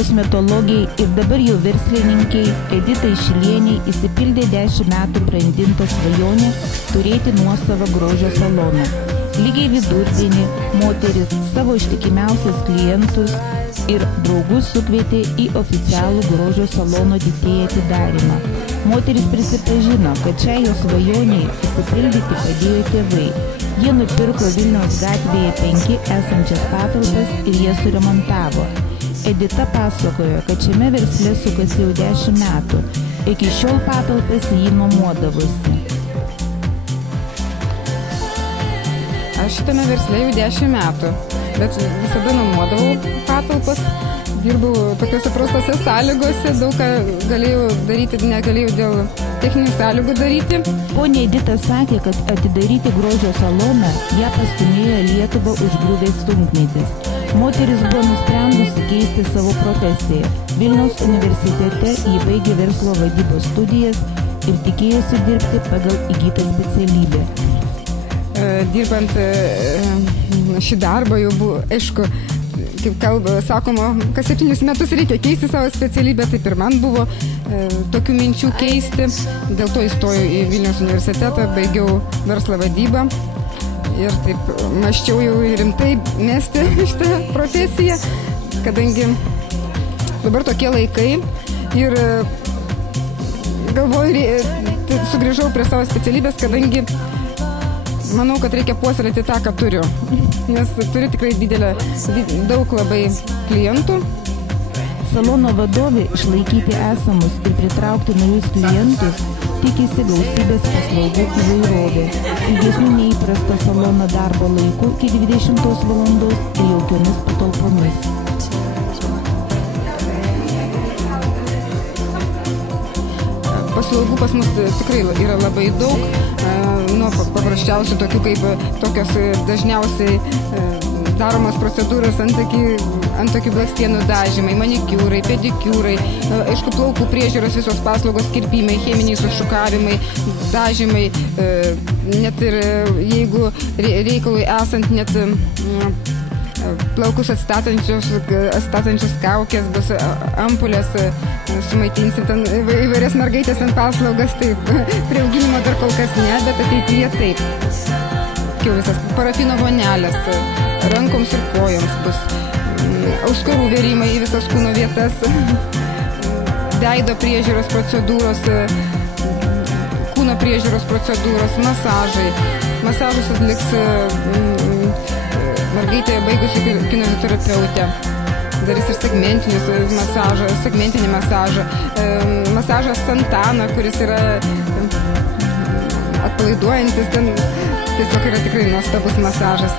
kosmetologijai ir dabar jau verslininkiai Editai Šilieniai įsipildė 10 metų brandinta svajonė turėti nuosavą grožio saloną. Lygiai vidurdienį moteris savo ištikimiausias klientus ir draugus sukvietė į oficialų grožio salono Didieji atidarymą. Moteris prisipažino, kad šiai jos svajoniai įsipildyti padėjo tėvai. Jie nupirko Vilniaus gatvėje 5 esančias patalpas ir jie suremontavo. Edita pasakojo, kad šiame versle sukasi jau 10 metų. Iki šiol patalpas jį nuomodavosi. Aš šitame versle jau 10 metų, bet visada nuomodavau patalpas. Dirbau tokiuose prastose sąlygose, daug ką galėjau daryti, negalėjau dėl techninių sąlygų daryti. Ponia Edita sakė, kad atidaryti grožio saloną ją pastūmėjo Lietuvą užgriuvęs sunkmetis. Moteris buvo nusprendusi keisti savo profesiją. Vilniaus universitete ji baigė verslo vadybos studijas ir tikėjosi dirbti pagal įgytą specialybę. Dirbant šį darbą jau buvo, aišku, kaip sakoma, kas 7 metus reikia keisti savo specialybę, taip ir man buvo tokių minčių keisti. Dėl to įstojau į Vilniaus universitetą, baigiau verslo vadybą ir taip mąsčiau jau rimtai mesti šitą profesiją, kadangi dabar tokie laikai ir galvoju, sugrįžau prie savo specialybės, kadangi manau, kad reikia puoselėti tą, ką turiu, nes turiu tikrai daug labai klientų. Salono vadovė išlaikyti esamus ir pritraukti naujus klientus tikisi gausybės paslaugų įvairovė, ilgesnių neįprasto salono darbo laiku iki 20 valandos ir jaukiomis patalpomis. Paslaugų pas mus tikrai yra labai daug, nuo paprasčiausių tokių kaip tokios dažniausiai daromos procedūros antakių blakstienų dažymai, manikiūrai, pedikiūrai, aišku, plaukų priežiūros visos paslaugos, kirpimai, cheminiai sušukavimai, dažymai, net ir jeigu reikalui esant net plaukus atstatančios kaukės, bus ampulės, sumaitinsim ten įvairias mergaitės ant paslaugas, taip, prie auginimo dar kol kas ne, bet ateityje taip. Visas parafino vonelės, rankoms ir kojoms bus, auskarų vėrimai į visas kūno vietas, veido priežiūros procedūros, kūno priežiūros procedūros, masažai. Masažus atliks mergaitė baigusi kineziterapeutė. Darys ir segmentinį masažą. Masažas Santana, kuris yra atpalaiduojantis, ten tiesiog yra tikrai nuostabus masažas.